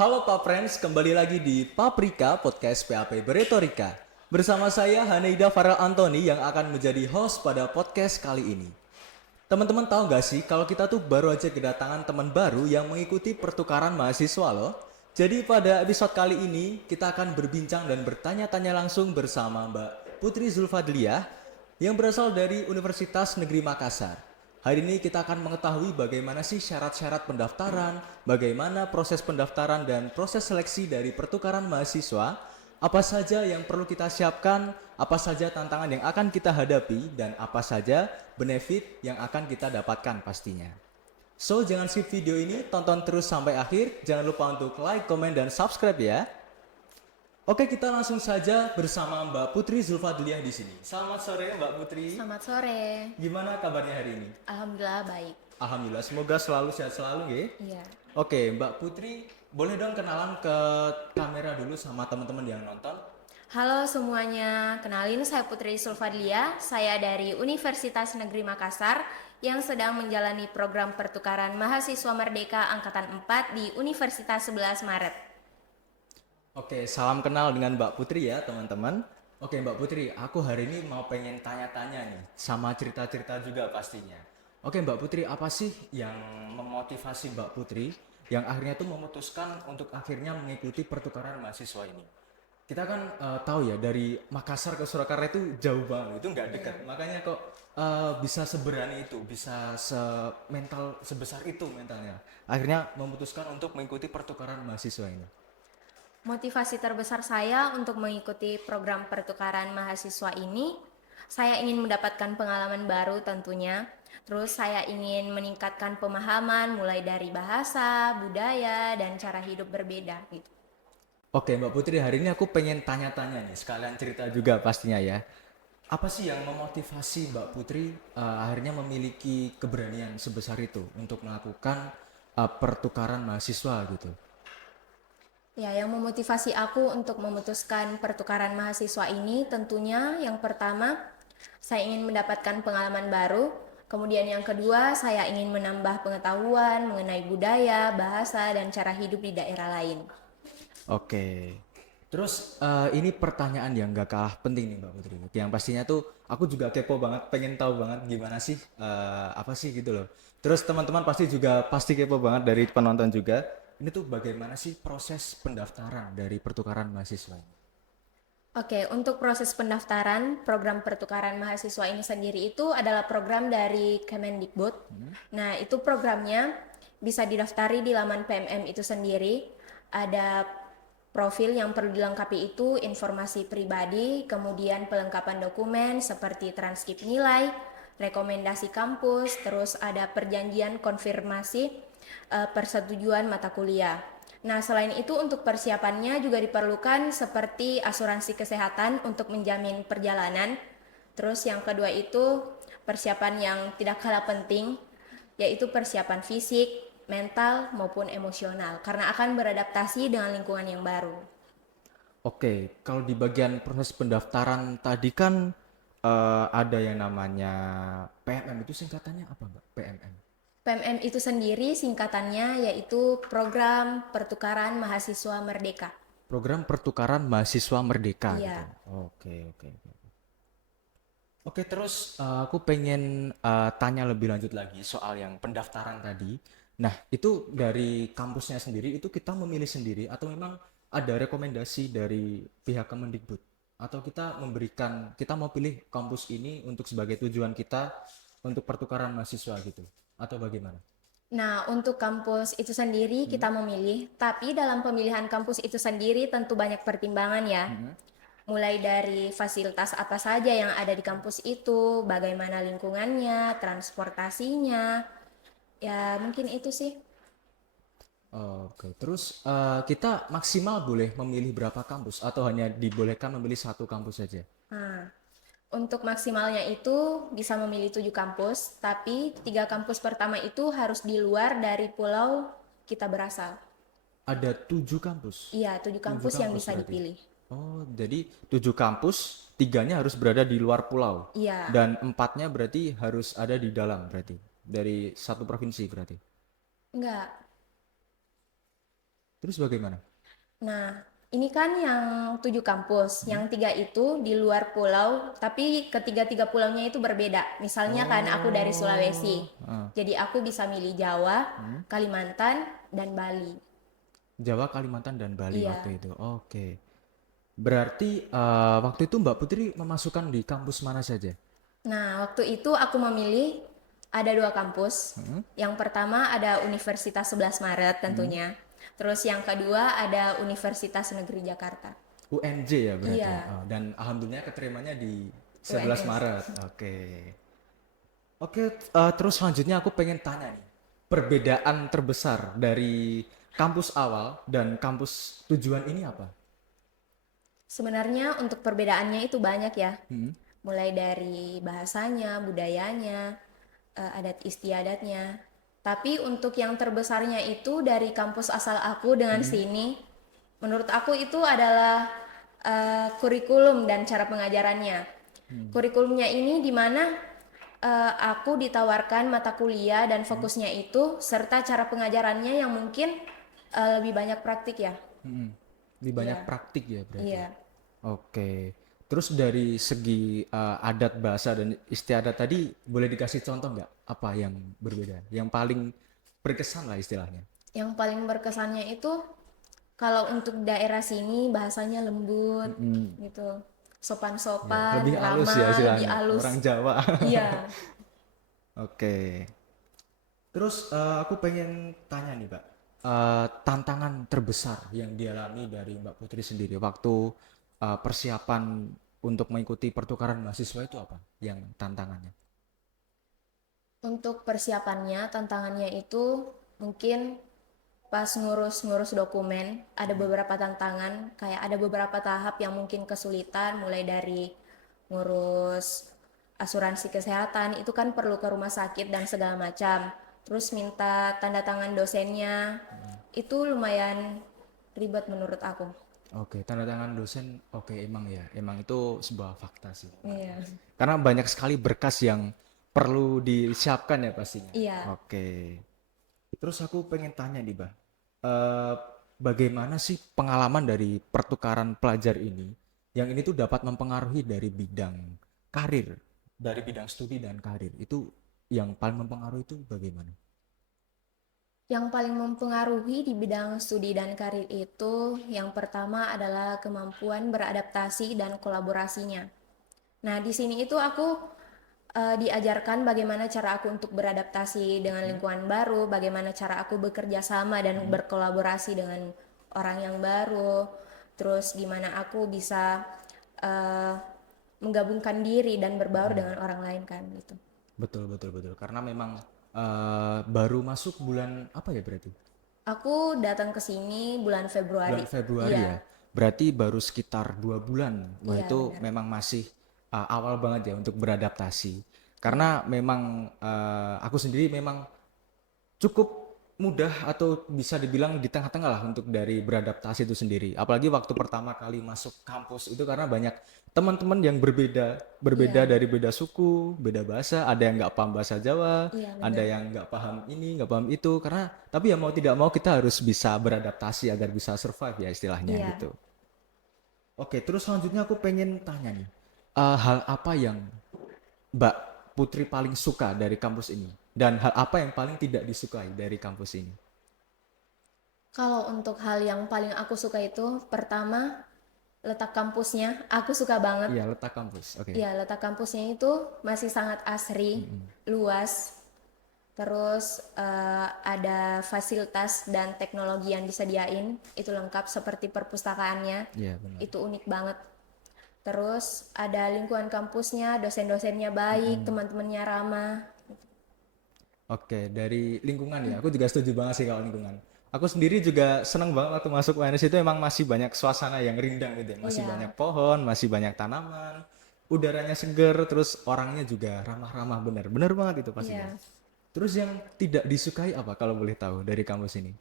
Halo Pak Friends, kembali lagi di Paprika Podcast PAP Beretorika. Bersama saya Haneida Farel Antoni yang akan menjadi host pada podcast kali ini. Teman-teman tahu gak sih kalau kita tuh baru aja kedatangan teman baru yang mengikuti pertukaran mahasiswa loh. Jadi pada episode kali ini kita akan berbincang dan bertanya-tanya langsung bersama Mbak Putri Zulfadliah yang berasal dari Universitas Negeri Makassar. Hari ini kita akan mengetahui bagaimana sih syarat-syarat pendaftaran, bagaimana proses pendaftaran dan proses seleksi dari pertukaran mahasiswa, apa saja yang perlu kita siapkan, apa saja tantangan yang akan kita hadapi, dan apa saja benefit yang akan kita dapatkan pastinya. So, jangan skip video ini, tonton terus sampai akhir, jangan lupa untuk like, komen, dan subscribe ya. Oke, kita langsung saja bersama Mbak Putri Zulfadliah di sini. Selamat sore Mbak Putri. Selamat sore. Gimana kabarnya hari ini? Alhamdulillah baik. Alhamdulillah, semoga selalu sehat selalu ya. Iya. Oke, Mbak Putri, boleh dong kenalan ke kamera dulu sama teman-teman yang nonton? Halo semuanya, kenalin saya Putri Sulfadlia. Saya dari Universitas Negeri Makassar yang sedang menjalani program pertukaran mahasiswa merdeka angkatan 4 di Universitas 11 Maret. Oke, salam kenal dengan Mbak Putri ya teman-teman. Oke Mbak Putri, aku hari ini mau pengen tanya-tanya nih, sama cerita-cerita juga pastinya. Oke Mbak Putri, apa sih yang memotivasi Mbak Putri yang akhirnya tuh memutuskan untuk akhirnya mengikuti pertukaran mahasiswa ini? Kita kan tahu ya dari Makassar ke Surakarta itu jauh banget, itu nggak dekat. Makanya kok bisa seberani itu, bisa mental sebesar itu mentalnya. Akhirnya memutuskan untuk mengikuti pertukaran mahasiswa ini. Motivasi terbesar saya untuk mengikuti program pertukaran mahasiswa ini, saya ingin mendapatkan pengalaman baru tentunya. Terus saya ingin meningkatkan pemahaman mulai dari bahasa, budaya, dan cara hidup berbeda gitu. Oke Mbak Putri, hari ini aku pengen tanya-tanya nih, sekalian cerita juga pastinya ya. Apa sih yang memotivasi Mbak Putri akhirnya memiliki keberanian sebesar itu untuk melakukan pertukaran mahasiswa gitu? Ya, yang memotivasi aku untuk memutuskan pertukaran mahasiswa ini tentunya yang pertama, saya ingin mendapatkan pengalaman baru. Kemudian yang kedua, saya ingin menambah pengetahuan mengenai budaya, bahasa, dan cara hidup di daerah lain. Oke. Terus ini pertanyaan yang gak kalah penting nih Mbak Putri. Yang pastinya tuh aku juga kepo banget, pengen tahu banget gimana sih, apa sih gitu loh. Terus teman-teman pasti kepo banget dari penonton juga. Ini tuh bagaimana sih proses pendaftaran dari pertukaran mahasiswa ini? Oke, untuk proses pendaftaran program pertukaran mahasiswa ini sendiri itu adalah program dari Kemendikbud. Nah, itu programnya bisa didaftari di laman PMM itu sendiri. Ada profil yang perlu dilengkapi itu informasi pribadi, kemudian pelengkapan dokumen seperti transkrip nilai, rekomendasi kampus, terus ada perjanjian konfirmasi persetujuan mata kuliah. Nah, selain itu untuk persiapannya juga diperlukan seperti asuransi kesehatan untuk menjamin perjalanan. Terus yang kedua itu persiapan yang tidak kalah penting, yaitu persiapan fisik, mental maupun emosional karena akan beradaptasi dengan lingkungan yang baru. Oke, kalau di bagian proses pendaftaran tadi kan ada yang namanya PMM, itu singkatannya apa Mbak? PMM. PMM itu sendiri singkatannya yaitu Program Pertukaran Mahasiswa Merdeka. Program pertukaran mahasiswa merdeka gitu. Iya. Oke, oke. Oke, terus aku pengen tanya lebih lanjut lagi soal yang pendaftaran tadi. Nah, itu dari kampusnya sendiri, itu kita memilih sendiri atau memang ada rekomendasi dari pihak Kemendikbud? Atau kita mau pilih kampus ini untuk sebagai tujuan kita untuk pertukaran mahasiswa gitu? Atau bagaimana? Nah, untuk kampus itu sendiri kita memilih, tapi dalam pemilihan kampus itu sendiri tentu banyak pertimbangan ya. Mulai dari fasilitas apa saja yang ada di kampus itu, bagaimana lingkungannya, transportasinya, ya mungkin itu sih. Oke, terus kita maksimal boleh memilih berapa kampus atau hanya dibolehkan memilih satu kampus saja? Nah, untuk maksimalnya itu bisa memilih 7 kampus, tapi 3 kampus pertama itu harus di luar dari pulau kita berasal. Ada 7 kampus. Iya, 7 Tujuh kampus yang kampus bisa berarti. dipilih. Oh, jadi 7 kampus, tiganya harus berada di luar pulau. Iya, Dan empatnya berarti harus ada di dalam berarti. Dari satu provinsi berarti. enggak. Terus bagaimana? Nah, ini kan yang 7 kampus, yang 3 itu di luar pulau, tapi ketiga-tiga pulaunya itu berbeda. Misalnya kan aku dari Sulawesi, Oh, jadi aku bisa milih Jawa, Kalimantan, dan Bali. Jawa, Kalimantan, dan Bali Iya. waktu itu. Oke. Berarti waktu itu Mbak Putri memasukkan di kampus mana saja? Nah, waktu itu aku memilih ada 2 kampus. Yang pertama ada Universitas 11 Maret tentunya. Terus yang kedua ada Universitas Negeri Jakarta. UNJ ya berarti. Iya, Oh, dan alhamdulillah keterimanya di 11 UNS. Maret. Oke. Oke, terus selanjutnya aku pengen tanya nih. Perbedaan terbesar dari kampus awal dan kampus tujuan ini apa? Sebenarnya untuk perbedaannya itu banyak ya. Hmm. Mulai dari bahasanya, budayanya, adat istiadatnya. Tapi untuk yang terbesarnya itu dari kampus asal aku dengan sini, menurut aku itu adalah kurikulum dan cara pengajarannya. Kurikulumnya ini di mana aku ditawarkan mata kuliah dan fokusnya itu serta cara pengajarannya yang mungkin lebih banyak praktik ya. Hmm. Lebih banyak Iya, praktik ya berarti. iya. Oke. Terus dari segi adat bahasa dan istiadat tadi boleh dikasih contoh nggak apa yang berbeda? Yang paling berkesan lah istilahnya. Yang paling berkesannya itu kalau untuk daerah sini bahasanya lembut gitu. Ya, Sopan-sopan, lebih halus ya ramah, lebih istilahnya. halus. Orang Jawa. Iya. Oke. Terus aku pengen tanya nih, Mbak. Tantangan terbesar yang dialami dari Mbak Putri sendiri waktu persiapan untuk mengikuti pertukaran mahasiswa itu apa? Yang tantangannya? Untuk persiapannya, tantangannya itu mungkin pas ngurus-ngurus dokumen, ada beberapa tantangan, kayak ada beberapa tahap yang mungkin kesulitan, mulai dari ngurus asuransi kesehatan, itu kan perlu ke rumah sakit dan segala macam. Terus minta tanda tangan dosennya, itu lumayan ribet menurut aku. Oke, tanda tangan dosen, oke emang ya, emang itu sebuah fakta sih. Iya. Karena banyak sekali berkas yang perlu disiapkan ya pastinya. Iya. Oke. Terus aku pengen tanya nih, Bah. Eh, Bagaimana sih pengalaman dari pertukaran pelajar ini yang ini tuh dapat mempengaruhi dari bidang karir, dari bidang studi dan karir. Itu yang paling mempengaruhi itu bagaimana? Yang paling mempengaruhi di bidang studi dan karir itu yang pertama adalah kemampuan beradaptasi dan kolaborasinya. Nah, di sini itu aku diajarkan bagaimana cara aku untuk beradaptasi dengan lingkungan baru, bagaimana cara aku bekerja sama dan berkolaborasi dengan orang yang baru, terus gimana aku bisa eh, menggabungkan diri dan berbaur dengan orang lain kan gitu. Betul, betul, betul. Karena memang baru masuk bulan apa ya berarti? Aku datang ke sini bulan Februari. Bulan Februari ya. Iya, Berarti baru sekitar 2 bulan. Wah iya itu benar. memang masih awal banget ya untuk beradaptasi. Karena memang aku sendiri memang cukup mudah atau bisa dibilang di tengah-tengah lah untuk dari beradaptasi itu sendiri. Apalagi waktu pertama kali masuk kampus itu karena banyak teman-teman yang berbeda, berbeda Iya, dari beda suku, beda bahasa. Ada yang nggak paham bahasa Jawa, iya ada benar. yang nggak paham ini, nggak paham itu. Karena tapi ya mau tidak mau kita harus bisa beradaptasi agar bisa survive ya istilahnya Iya. gitu. Oke, terus selanjutnya aku pengen tanya nih, hal apa yang Mbak Putri paling suka dari kampus ini? Dan hal apa yang paling tidak disukai dari kampus ini? Kalau untuk hal yang paling aku suka itu pertama letak kampusnya, aku suka banget. Iya, letak kampus. Oke. Ya, letak kampusnya itu masih sangat asri, luas. Terus ada fasilitas dan teknologi yang disediain, itu lengkap seperti perpustakaannya. Iya, benar. Itu unik banget. Terus ada lingkungan kampusnya, dosen-dosennya baik, teman-temannya ramah. Oke, dari lingkungan ya. Aku juga setuju banget sih kalau lingkungan. Aku sendiri juga senang banget waktu masuk UNS itu emang masih banyak suasana yang rindang gitu ya. Masih banyak Iya, pohon, masih banyak tanaman, udaranya seger, terus orangnya juga ramah-ramah bener. Bener banget itu pastinya. iya. Terus yang tidak disukai apa kalau boleh tahu dari kampus ini?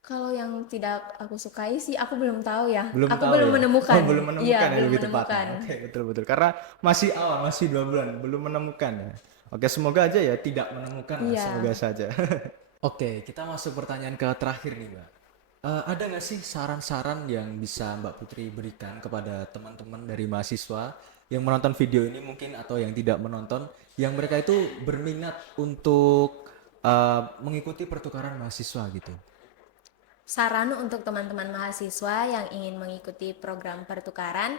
Kalau yang tidak aku sukai sih aku belum tahu ya. Belum Aku tahu belum ya? Oh, menemukan. belum Iya, menemukan ya belum lebih tepatnya. menemukan. Oke, betul-betul. Karena masih awal, masih 2 bulan, belum menemukan ya. Oke, semoga aja ya tidak menemukan lah, Iya. semoga saja. Oke, kita masuk pertanyaan ke terakhir nih, Mbak. Ada nggak sih saran-saran yang bisa Mbak Putri berikan kepada teman-teman dari mahasiswa yang menonton video ini mungkin atau yang tidak menonton, yang mereka itu berminat untuk mengikuti pertukaran mahasiswa gitu? Saran untuk teman-teman mahasiswa yang ingin mengikuti program pertukaran,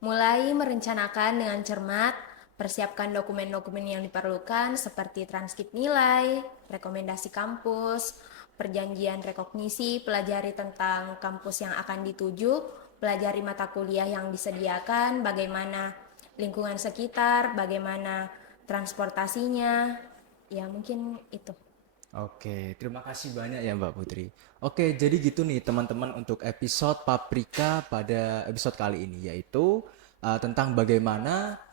mulai merencanakan dengan cermat, persiapkan dokumen-dokumen yang diperlukan seperti transkrip nilai, rekomendasi kampus, perjanjian rekognisi, pelajari tentang kampus yang akan dituju, pelajari mata kuliah yang disediakan, bagaimana lingkungan sekitar, bagaimana transportasinya, ya mungkin itu. Oke, terima kasih banyak ya Mbak Putri. Oke, jadi gitu nih teman-teman untuk episode Paprika pada episode kali ini, yaitu tentang bagaimana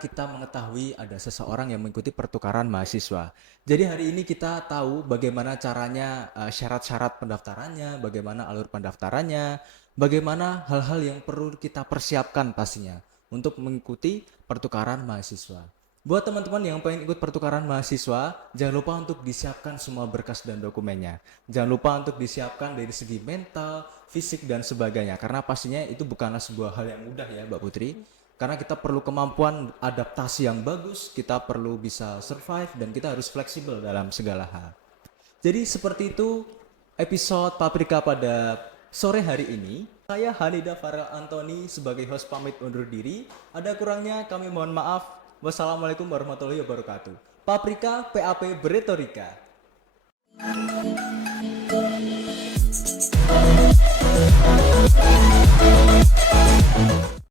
kita mengetahui ada seseorang yang mengikuti pertukaran mahasiswa. Jadi hari ini kita tahu bagaimana caranya, syarat-syarat pendaftarannya, bagaimana alur pendaftarannya, bagaimana hal-hal yang perlu kita persiapkan pastinya untuk mengikuti pertukaran mahasiswa. Buat teman-teman yang pengen ikut pertukaran mahasiswa, jangan lupa untuk disiapkan semua berkas dan dokumennya. Jangan lupa untuk disiapkan dari segi mental, fisik, dan sebagainya. Karena pastinya itu bukanlah sebuah hal yang mudah ya Mbak Putri. Karena kita perlu kemampuan adaptasi yang bagus, kita perlu bisa survive, dan kita harus fleksibel dalam segala hal. Jadi seperti itu episode Paprika pada sore hari ini. Saya Hanida Farel Antoni sebagai host pamit undur diri. Ada kurangnya kami mohon maaf. Wassalamualaikum warahmatullahi wabarakatuh. Paprika PAP Beretorika.